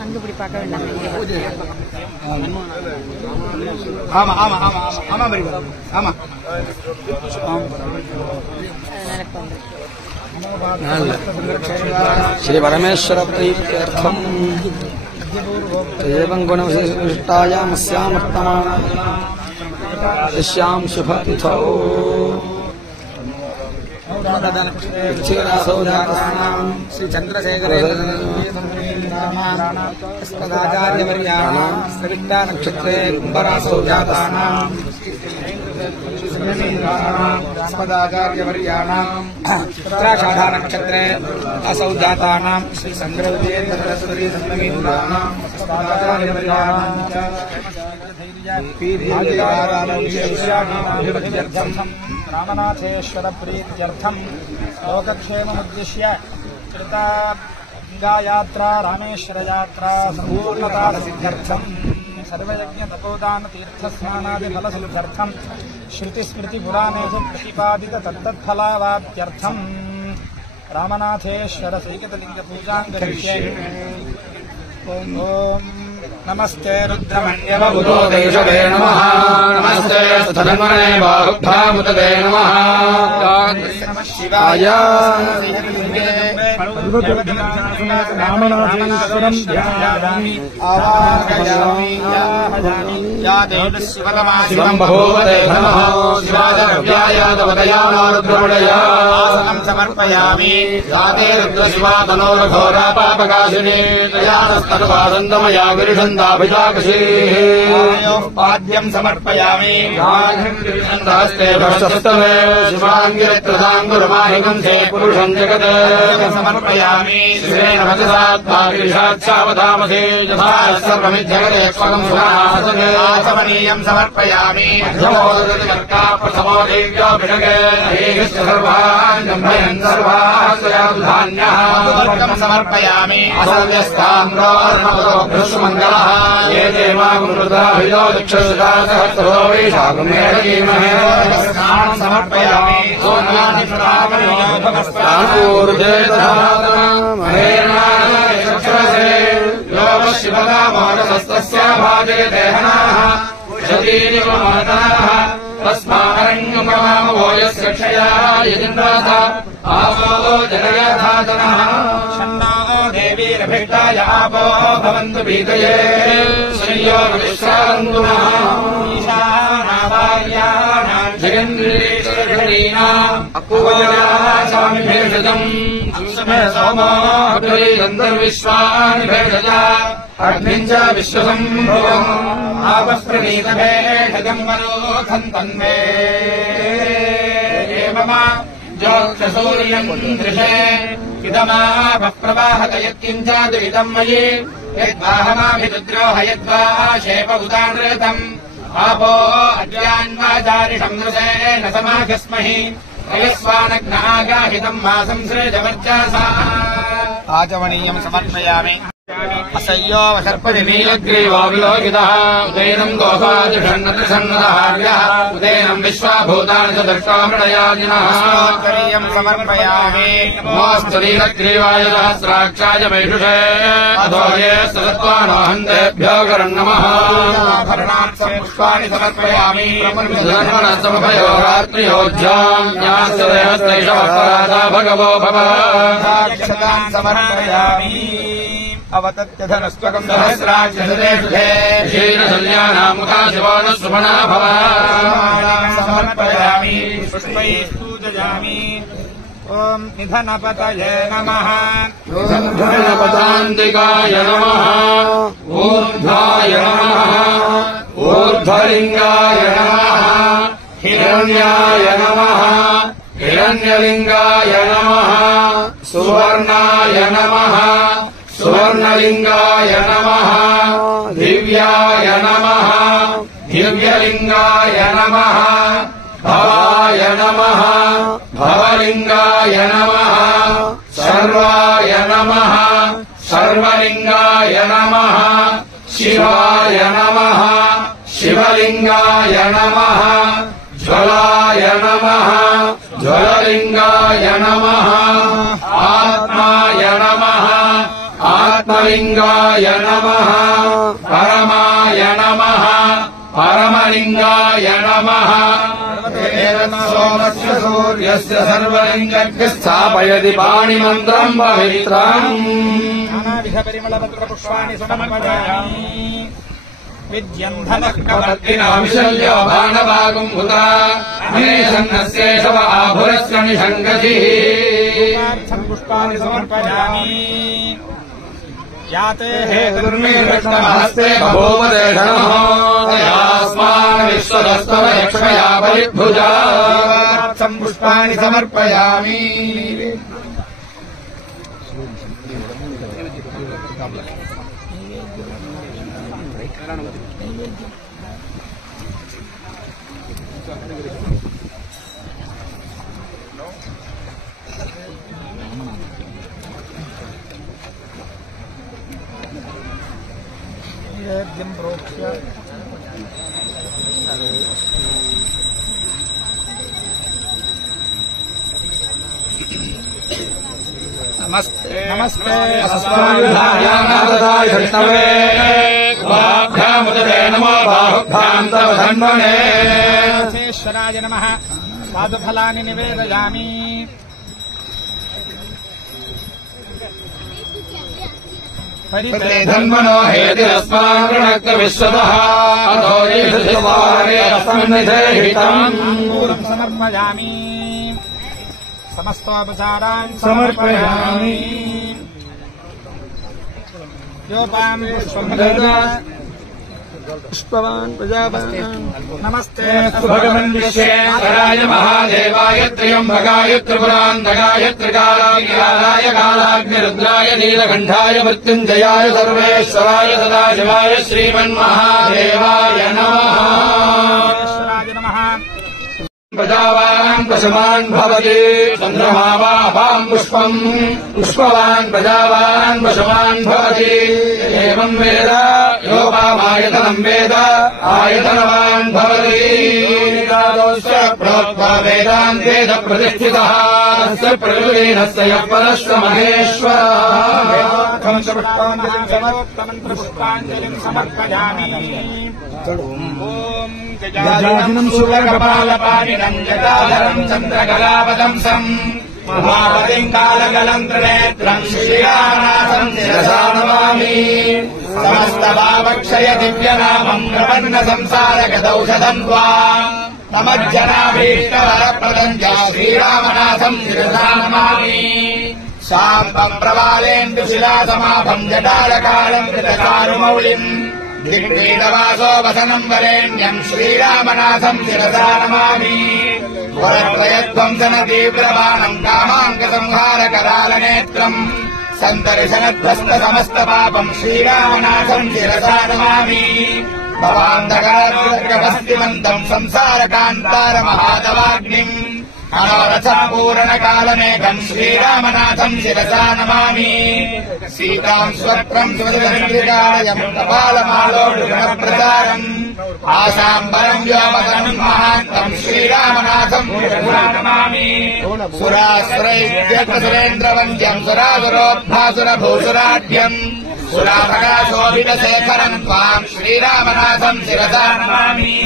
அங்க இப்படி பார்க்க வேண்டாம். ஆமா ஆமா ஆமா ஆமா ஆமா श्री परमेश्वर प्रीत्यर्थम एवं गुणविशिष्टायामस्यां वर्तमानायां शुभतिथौ श्री चंद्रशेखरेन्द्राचार्यवर्याणां श्रीविद्या नक्षत्रे कुंभरासौ जातानां स्मदाचार्यवर्याणां चित्राषाढा नक्षत्रे असौ जातानां श्री संग्रहदेन्द्रसुरी संगमेन्द्राणां रामनाथेश्वर प्रीत्यर्थम लोकक्षेममुद्दिश्य कृता गंगायात्रा रामेश्वर यात्रा संपूर्णता सिद्ध्यर्थम सर्वयज्ञ तपोदान तीर्थ स्नानादि फल सिद्ध्यर्थम श्रुति स्मृति पुराणेषु प्रतिपादित तत्तत्फलावाप्त्यर्थम रामनाथेश्वर सैकतलिंग पूजां करिष्ये। ओम नमस्ते रुद्रमण्यवबुधो देशवे नमः नमस्ते सुधन्वने बाहुभ्यामुदते नमः नमः शिवाय रामनाथेश्वरं ध्यायामि आवाहयामि या देवी शिवतमाशिवं बभूवते नमः शिवादव्याय दवदयाना रुद्रमणया आसनं समर्पयामि या ते रुद्रशिवा तनोरघोरा पापकाशिनी तयानस्तर्वादन्दमया पाद्यं समर्पयामि हस्ते भरतस्तवे शिवाङ्गिरत्रदाङ्गुरमाहिकं से पुरुषं जगत् समर्पयामि श्रेण भगसात्मासावधामसे यथा सर्वमिध्यगते स्वगं सुखासनीयं समर्पयामि अध्यमोदर्का प्रथमो देव्योभिषगे सर्वान् सर्वान्यः समर्पयामि असव्यस्ताम्रोर्णवतो ये देवागुरुदाभियो दक्षसहस्रोवेशागुमेरगीमहे समर्पयामि सोनादिप्रामणोपमस्तानूर्जेतहामहेर्नानक्षसे योगशिवदामोरसस्तस्य भाजे देहनाः शतीनिगुणोदनाः तस्मारण्यमवामवो यस्य क्षया यदिन्द्राथ आवो जनयधातनः देवीरभिष्टाय आपो भवन्तु भीतये श्रियो विश्रान्तुनः ईशानावार्याणां जगन्नीश्वरीणाम् अपूजयामि भेषजम् अंशमे सोमो अग्रयन्तर्विश्वानि भेषजा अग्निम् च विश्वसम्भवम् आपस्प्रणीतभेषजम् मनोखम् तन्मे एवम ज्योक्षसूर्यम् दृशे इदमापः प्रवाहत यत्किञ्चादिदम् मयि यद्वाहमाभिद्रोह यद्वा शेपभुतानृतम् आपो अद्यान्वाचारिषम् नृसेन समाघस्महि अयस्वानग्नागाहितम् मासम् श्रेजवर्चसा आचमनीयम् समर्पयामि असय्यो सर्पदिमीलग्रीवाविलोकितः उदैनम् गोपादिषण्णतिषण्णदहार्यः उदैनम् विश्वाभूतानि चतुष्कामृणयाजिनः करीयम् समर्पयामि नमोऽस्तु नीलग्रीवाय सहस्राक्षाय वैषुषे अधो ये सत्त्वानो हन्तेभ्यो करन्नमः आभरणार्थम् पुष्पाणि समर्पयामि समभयो रात्रियोज्याम् यास्तदेहस्तैषवपराधा भगवो भव साक्षतान् समर्पयामि अवतत्यधनस्त्वकम् सहस्राक्षसते क्षीरशल्यानामुखाशिवानः भव समर्पयामि पुष्पैः पूजयामि ओम निधनपतये नमः निधनपतान्तिकाय नमः ऊर्ध्वाय नमः ऊर्ध्वलिङ्गाय नमः हिरण्याय नमः हिरण्यलिङ्गाय नमः सुवर्णाय नमः सुवर्णलिङ्गाय नमः दिव्याय नमः दिव्यलिङ्गाय नमः भवाय नमः भवलिङ्गाय नमः सर्वाय नमः सर्वलिंगाय नमः शिवाय नमः शिवलिंगाय नमः ज्वलाय नमः ज्वललिंगाय नमः आत्माय नमः आत्मलिंगाय नमः परमाय नमः परमलिंगाय नमः सोमस्य सूर्यस्य सर्वलिंगस्य स्थापयति पाणिमन्त्रम् पवित्रम् नानाविधपरिमलपत्रपुष्पाणि समर्पयामि विद्यन्धनः भाणभागुम्भुता निषङ्गस्येषव आभुरस्य निषङ्गतिः पुष्पाणि समर्पयामि याते हेतुर्निर्विष्णमहस्ते बभूव देशनोऽस्मान् विश्वदस्तव यक्ष्मया बलिभुजा पुष्पाणि समर्पयामि नैवेद्यं प्रोक्ष्य नमस्ते नमस्ते अस्माभिधायानादाय विष्णवे वाभ्यामुदते नमो बाहुभ्यां तव धन्वने शेषराय नमः पादफलानि निवेदयामि धन्वनो हेतिरस्मान् गृणक्त विश्वतः अतो येषुवारे अस्मन्निधेहितम् पूर्वं समर्पयामि समस्तोपचारान् समर्पयामि योपाम् पुष्पवान् प्रजापतिम् नमस्ते भगवन् विश्वेश्वराय महादेवाय त्र्यम्बकाय त्रिपुरान्तकाय त्रिकालाय कालाग्निरुद्राय नीलकण्ठाय मृत्युञ्जयाय सर्वेश्वराय सदाशिवाय श्रीमन्महादेवाय नमः प्रजावान् पशुमान् भवति चन्द्रमा वापाम् पुष्पम् पुष्पवान् प्रजावान् पशुमान् भवति एवम् वेद योपामायतनम् वेद आयतनवान् भवति प्रोक्त्वा वेदान् वेद प्रतिष्ठितः स प्रकृतिनस्य यः परश्च महेश्वरमन्त्रपुष्पाञ्जलिम् समर्पयामि गजाननम् शूलकपालपाणिनम् जटाधरम् चन्द्रकलावदंसम् महापतिम् कालकलम् त्रिनेत्रम् श्रीरामनाथम् शिरसा नमामि समस्तभावक्षय दिव्यनामम् प्रपन्न संसारगतौषधम् त्वाम् नमज्जनाभीष्टवरप्रदम् च श्रीरामनाथम् शिरसा नमामि शाम्बम् प्रवालेन्दुशिलासमाभम् जटालकालम् कृतकारुमौलिम् दिग्वेदवासो वसनम् वरेण्यम् श्रीरामनाथम् शिरसा नमामि वरत्रयध्वंसन तीव्रबाणम् कामाङ्कसंहारकरालनेत्रम् सन्दर्शनध्वस्त समस्तपापम् श्रीरामनाथम् शिरसा नमामि भवान्धकार्यवस्तिमन्तम् संसारकान्तारमहादवाग्निम् अनवरथपूरणकालमेकम् श्रीरामनाथम् शिरसा नमामि सीताम् स्वत्रम् सुमतिकालयम् कपालमालोडुगुणप्रचारम् आशाम्बरम् व्योमगनम् महान्तम् श्रीरामनाथम् शिरसा नमामि सुराश्रैव्यकृसुरेन्द्रवन्द्यम् सुरासुरोद्भासुरभूसुराढ्यम् सुराभगाशोभितशेखरम् त्वाम् श्रीरामनाथम् शिरसा नमामि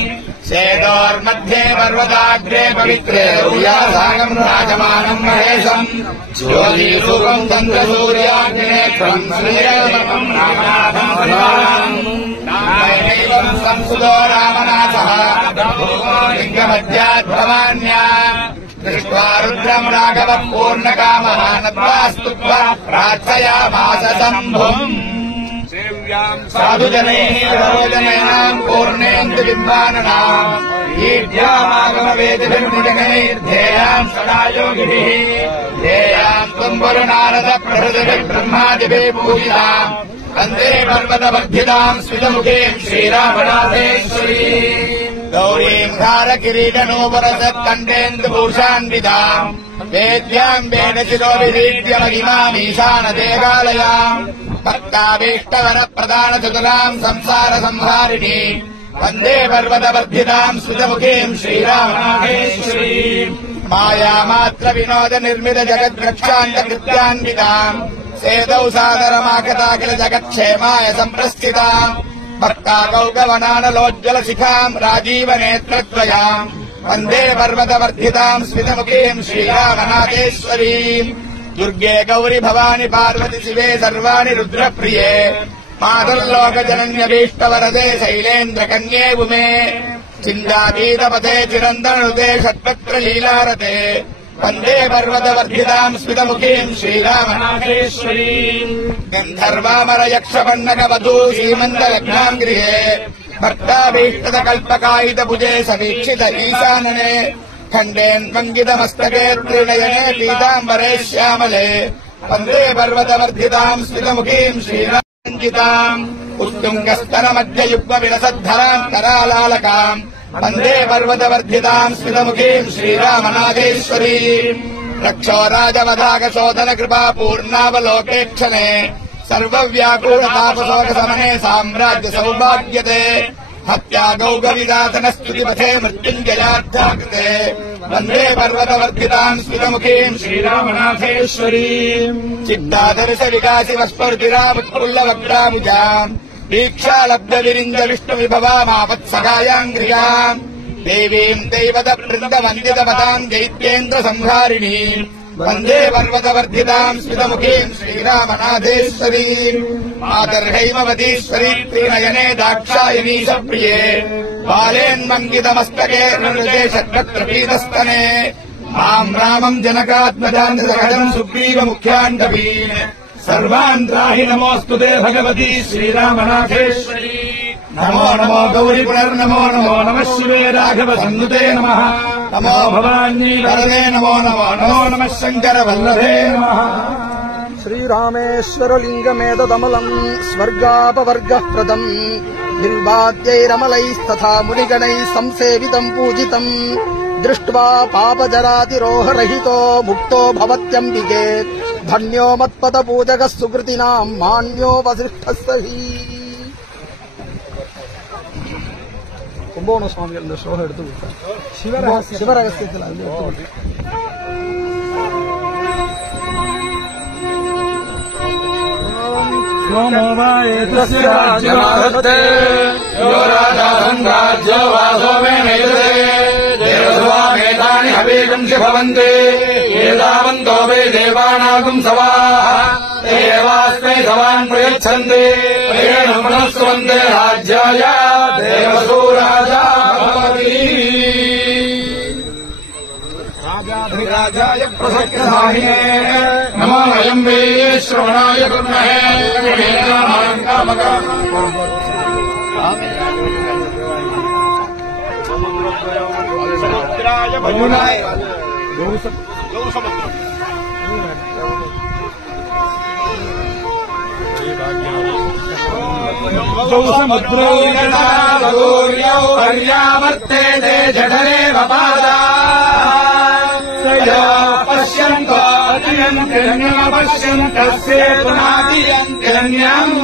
सेदोर्मध्ये पर्वताग्रे पवित्रे उयासागम् राजमानम् महेशम् ज्योतिरूपम् चन्द्रसूर्याग्निनेत्रम् श्रीरामम् रामनाथम् नारायणैवम् संसुतो रामनाथः लिङ्गमध्याद्भवान्या दृष्ट्वा रुद्रम् राघवः पूर्णकामः नत्वा स्तुत्वा प्रार्थयामास शम्भुम् साधुजनैः सर्वजनानाम् पूर्णेन्दु बिम्बाननाम् ईड्यामागमवेदिभिर्मुनिगणैर्ध्येयाम् सदा योगिभिः ध्येयाम् त्वम् वरुणारद प्रभृतिभिः ब्रह्मादिभिः पूजिताम् वन्दे पर्वतवर्धिताम् स्मितमुखीम् श्रीरामनाथेश्वरी गौरीम् हारकिरीटनूपुरसत्कण्ठेन्दुभूषान्विताम् वेद्याम् वेदशिरोभिरीड्यमहिमामीशानदेहालयाम् भक्ताभीष्टवरप्रदानचतुराम् संसारसंहारिणी वन्दे पर्वतवर्धिताम् स्मितमुखीम् श्रीरामनाथेश्वरीम् मायामात्रविनोदनिर्मितजगद्रक्षान्तकृत्यान्विताम् सेदौ सादरमागताखिल जगत्क्षेमाय सम्प्रस्थिताम् भक्ताकौकवनानलोज्ज्वलशिखाम् राजीवनेत्रद्वयाम् वन्दे पर्वतवर्धिताम् स्मितमुखीम् श्रीरामनाथेश्वरीम् दुर्गे गौरि भवानि पार्वति शिवे सर्वाणि रुद्रप्रिये मातर्लोकजनन्यभीष्टवरदे शैलेन्द्रकन्ये उमे चिन्तातीतपथे चिरन्तनुते षट्पत्रलीलारते वन्दे पर्वतवर्धिताम् स्मितमुखीम् श्रीरामनाथेश्वरीम् गन्धर्वामरयक्षपन्नकवधू श्रीमन्तलग्नाम् गृहे भक्ताभीष्टकल्पकायितभुजे समीक्षित ईशानने खण्डेन्वङ्गितमस्तके त्रिनयने पीताम्बरे श्यामले वन्दे पर्वतवर्धिताम् स्मितमुखीम् श्रीरामञ्जिताम् उत्तुङ्गस्तनमध्ययुग्मविलसद्धराम् करालालकाम् वन्दे पर्वतवर्धिताम् स्मितमुखीम् श्रीरामनाथेश्वरीम् रक्षोराजवधाकशोधनकृपा पूर्णावलोकेक्षणे सर्वव्याकुलतापशोकशमने साम्राज्य सौभाग्यते हत्यागौगविदातनस्तुतिपथे मृत्युञ्जयार्थाकृते वन्दे पर्वतवर्धिताम् स्मितमुखीम् श्रीरामनाथेश्वरीम् चित्तादर्शविकासि वस्फुर्तिरामुत्फुल्लवक्त्रामुजाम् दीक्षालब्धविरिञ्ज विष्णुविभवामापत्सगायाङ्घ्रियाम् देवीम् दैवतवृन्दवन्दितपदाम् दैत्येन्द्रसंहारिणीम् वन्दे पर्वतवर्धिताम् स्मितमुखीम् श्रीरामनाथेश्वरीम् मातर्हैमवतीश्वरी त्रिनयने दाक्षायणीशप्रिये बालेन्मङ्गितमस्तके नृते षट्पत्रपीतस्तने माम् रामम् जनकात्मजान्तसहजम् सुग्रीवमुख्याण्डवीन् सर्वान् त्राहि नमोऽस्तु ते भगवती श्रीरामनाथेश्वरी नमो नमो गौरि पुनर्नमो नमो नमः शिवे राघव सन्नुते नमः नमो भवानी वरदे नमो नमो नमो नमः शङ्कर वल्लभे नमः श्रीरामेश्वरलिङ्गमेतदमलम् स्वर्गापवर्गः प्रदम् बिल्वाद्यैरमलैस्तथा मुनिगणैः संसेवितम् पूजितम् दृष्ट्वा पापजरातिरोहरहितो मुक्तो भवत्यम्बिके धन्यो मत्पदपूजकः सुकृतिनाम् मान्यो वसिष्ठः सही कुंभकोण स्वामी श्लोक शिवरहस्य सोमो वा एतस्य राज्यमाहत्ते यो राजा सङ्राज्यो वा सोमेनैतते देवस्वामेतानि हवीगुंसि भवन्ति एतावन्तो वै देवानागुम् सवाः ते एवास्मै सवान् प्रयच्छन्ति तेन पुनस्वन्ते राज्याय देवसो राजा भवति राजाधिराजाय प्रसक्तसाहिने नमो वयम् वै श्रवणाय कुर्महे समुद्राय वरुणाय समुद्रो यदागौर्यौ पर्यावर्तेते जठरे वपादा पश्यन्तो अतियन्त्यन्यपश्यन्तस्येतुनातियन्त्यन्यम्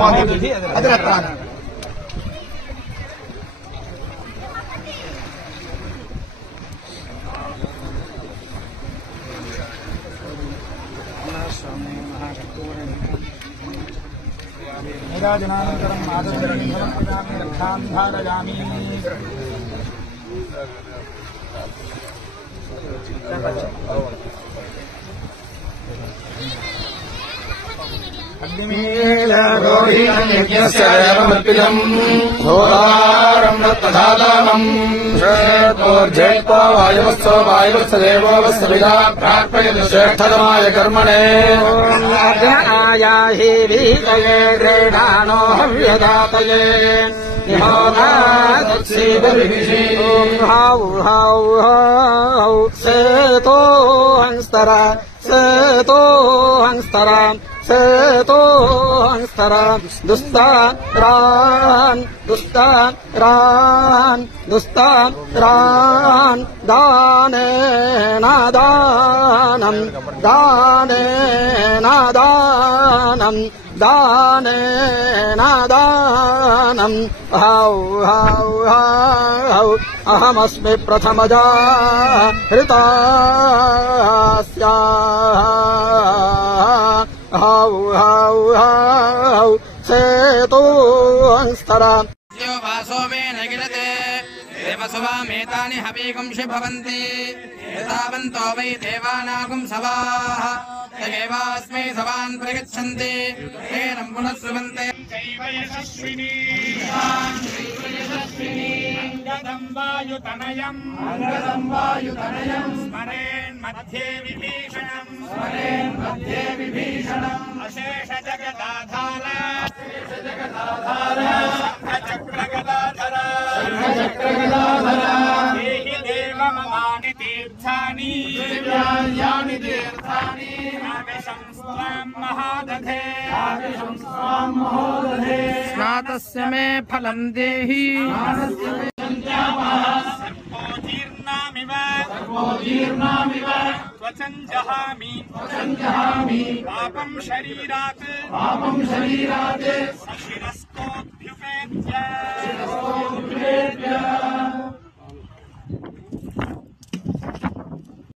महोदधि अदरत्तान निराजनानन्तरम् आदर्शरणि समर्पयामि रक्षान् धारयामि यज्ञस्य देवमर्पितम् सोदारम् रत्नधातामम् श्रेष्ठोर्जेत्वा वायुवस्थो वायुवस्थ देवो वस्तविदा प्रार्पयति श्रेष्ठतमाय कर्मणे आयाहि वीतये क्रीडानो हव्यदातये हौ हौ हौ सेतो हंस्तरा सेतो हंस्तरा सेतो हंस्तरा दुस्तारान् दुस्तारान् दुस्तारान् दानेन दानम् दानेन दानम् दानेन दानम् हौ हौ हौ अहमस्मि प्रथमजा हृतास्या हौ हौ हौ सेतो हंस्तरा वासो मे न गिरते देवसवामेतानि हवीगुंषि भवन्ति यथावन्तो वै देवानागुं सवाः तदेवास्मै सवान् प्रगच्छन्ति तेन पुनः सुवन्ते चैव यशस्विनी अङ्गदं वायुतनयम् स्मरेन्मध्ये विभीषणम् अशेषजगदाधार शङ्खचक्रगदाधर देहि देवममानि तीर्थानि आविशंस्त्वाम् महादधे स्नातस्य मे फलम् देहि सर्वोजीर्णामिव त्वचं जहामि पापं शरीरात् सशिरस्तोऽभ्युपेत्य